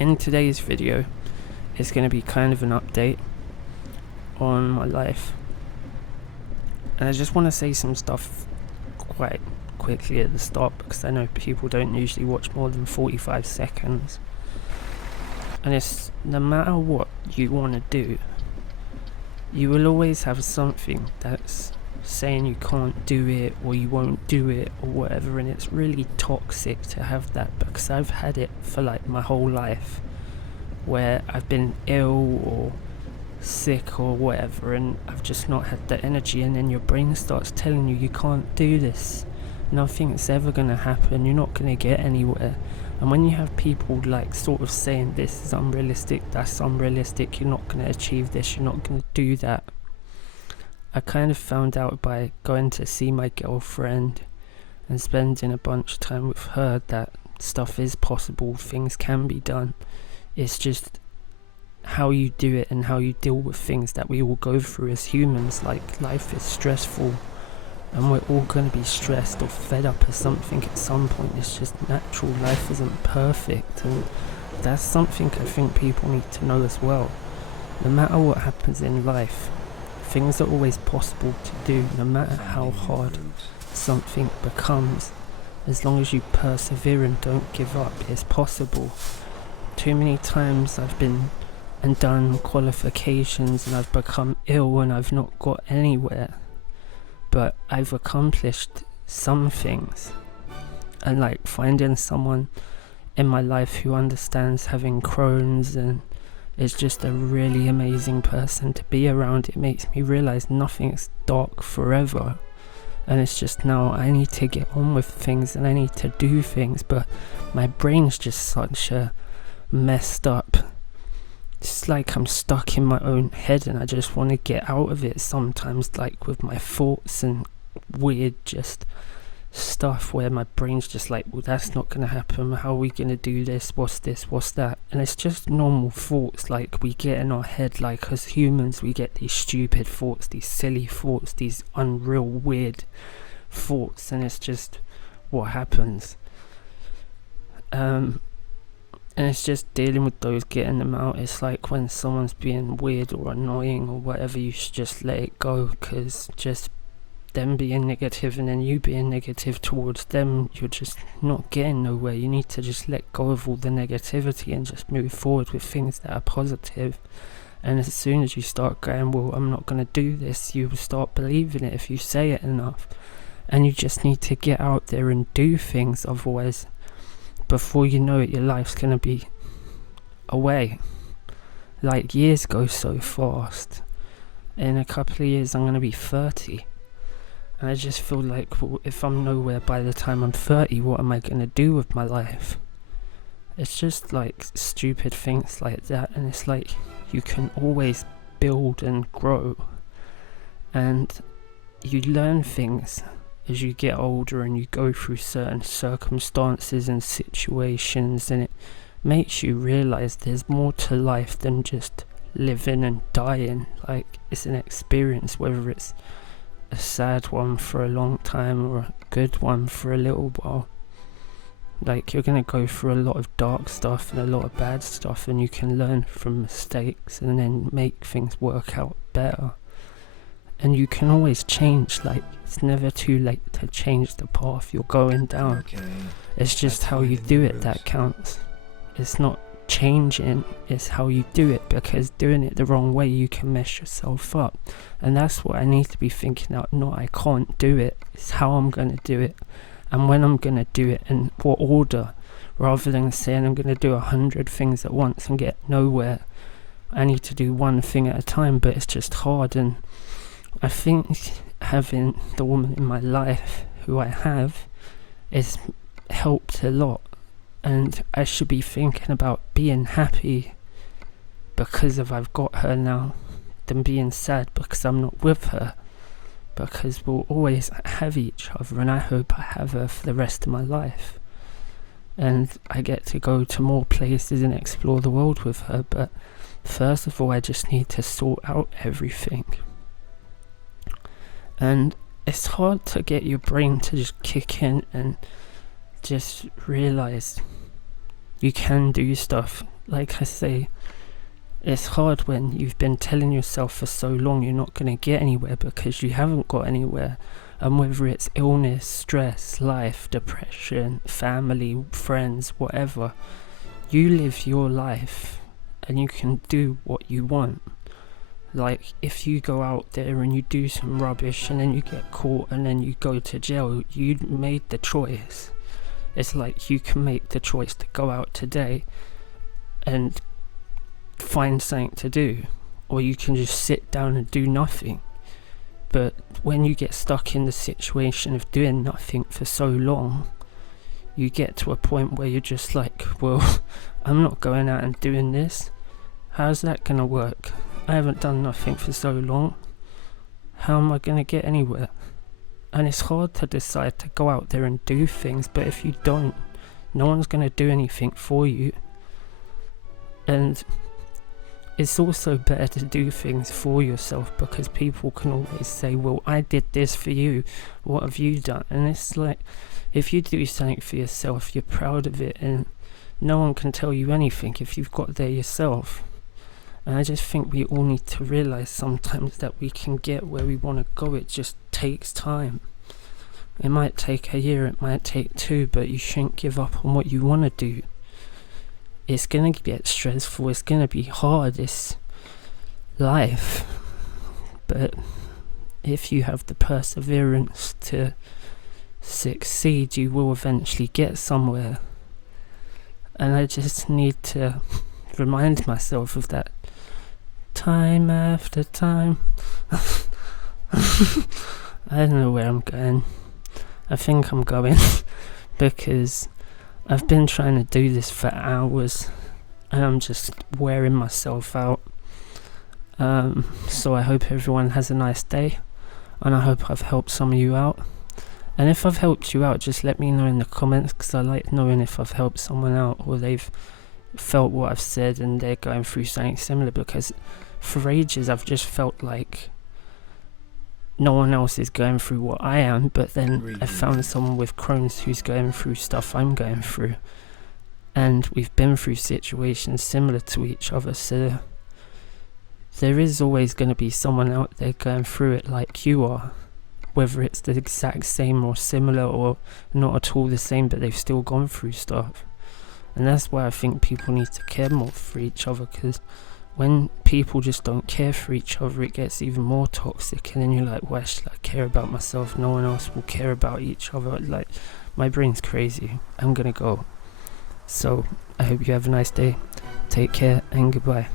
in today's video, it's going to be kind of an update on my life. And I just want to say some stuff quite quickly at the start, because I know people don't usually watch more than 45 seconds. And it's, no matter what you want to do, you will always have something that's saying you can't do it, or you won't do it, or whatever. And it's really toxic to have that, because I've had it for like my whole life, where I've been ill or sick or whatever, and I've just not had the energy, and then your brain starts telling you can't do this, nothing's ever gonna happen, you're not gonna get anywhere. And when you have people like sort of saying this is unrealistic, that's unrealistic, you're not gonna achieve this, you're not gonna do that, I kind of found out by going to see my girlfriend and spending a bunch of time with her that stuff is possible, things can be done. It's just how you do it and how you deal with things that we all go through as humans. Like, life is stressful, and we're all going to be stressed or fed up of something at some point. It's just natural. Life isn't perfect, and that's something I think people need to know as well. No matter what happens in life, things are always possible to do, no matter how hard something becomes. As long as you persevere and don't give up, it's possible. Too many times I've been and done qualifications and I've become ill and I've not got anywhere, but I've accomplished some things. And like finding someone in my life who understands having Crohn's and is just a really amazing person to be around, it makes me realize nothing's dark forever, and it's just now I need to get on with things and I need to do things, but my brain's just such a messed up. It's like I'm stuck in my own head and I just want to get out of it sometimes, like with my thoughts and weird just stuff where my brain's just like, well, that's not going to happen, how are we going to do this, what's that? And it's just normal thoughts like we get in our head. Like, as humans we get these stupid thoughts, these silly thoughts, these unreal weird thoughts, and it's just what happens. And it's just dealing with those, getting them out. It's like when someone's being weird or annoying or whatever, you should just let it go, because just them being negative and then you being negative towards them, you're just not getting nowhere. You need to just let go of all the negativity and just move forward with things that are positive. And as soon as you start going, well, I'm not going to do this, you will start believing it if you say it enough. And you just need to get out there and do things, otherwise before you know it, your life's going to be away. Like, years go so fast. In a couple of years I'm going to be 30. And I just feel like, well, if I'm nowhere by the time I'm 30, what am I going to do with my life? It's just like stupid things like that. And it's like, you can always build and grow. And you learn things as you get older and you go through certain circumstances and situations, and it makes you realize there's more to life than just living and dying. Like, it's an experience, whether it's a sad one for a long time or a good one for a little while. Like, you're gonna go through a lot of dark stuff and a lot of bad stuff, and you can learn from mistakes and then make things work out better. And you can always change. Like, it's never too late to change the path you're going down. Okay. It's just how you do it that counts. It's not changing, it's how you do it, because doing it the wrong way, you can mess yourself up. And that's what I need to be thinking out. Not I can't do it, it's how I'm going to do it, and when I'm going to do it, and what order, rather than saying I'm going to do 100 things at once and get nowhere. I need to do one thing at a time, but it's just hard. And I think having the woman in my life who I have has helped a lot, and I should be thinking about being happy because of I've got her now, than being sad because I'm not with her, because we'll always have each other, and I hope I have her for the rest of my life, and I get to go to more places and explore the world with her. But first of all, I just need to sort out everything. And it's hard to get your brain to just kick in and just realize you can do stuff. like I say, it's hard when you've been telling yourself for so long you're not going to get anywhere because you haven't got anywhere. And whether it's illness, stress, life, depression, family, friends, whatever, you live your life and you can do what you want. Like, if you go out there and you do some rubbish and then you get caught and then you go to jail, you made the choice. It's like you can make the choice to go out today and find something to do, or you can just sit down and do nothing. But when you get stuck in the situation of doing nothing for so long, you get to a point where you're just like, well, I'm not going out and doing this. How's that gonna work? I haven't done nothing for so long. How am I gonna get anywhere? And it's hard to decide to go out there and do things, but if you don't, no one's gonna do anything for you. And it's also better to do things for yourself, because people can always say, well, I did this for you, what have you done? And it's like, if you do something for yourself, you're proud of it, and no one can tell you anything if you've got there yourself. And I just think we all need to realise sometimes that we can get where we want to go. It just takes time. It might take a year, it might take 2, but you shouldn't give up on what you want to do. It's going to get stressful, it's going to be hard, it's life. But if you have the perseverance to succeed, you will eventually get somewhere. And I just need to remind myself of that time after time. I don't know where I'm going. I think I'm going because I've been trying to do this for hours and I'm just wearing myself out. So I hope everyone has a nice day, and I hope I've helped some of you out. And if I've helped you out, just let me know in the comments, because I like knowing if I've helped someone out or they've felt what I've said and they're going through something similar, because for ages I've just felt like no one else is going through what I am, but then I found someone with Crohn's who's going through stuff I'm going through, and we've been through situations similar to each other, so there is always going to be someone out there going through it like you are, whether it's the exact same or similar or not at all the same, but they've still gone through stuff. And that's why I think people need to care more for each other, because when people just don't care for each other, it gets even more toxic, and then you're like, why should I care about myself? No one else will care about each other. Like, my brain's crazy. I'm gonna go. So I hope you have a nice day. Take care and goodbye.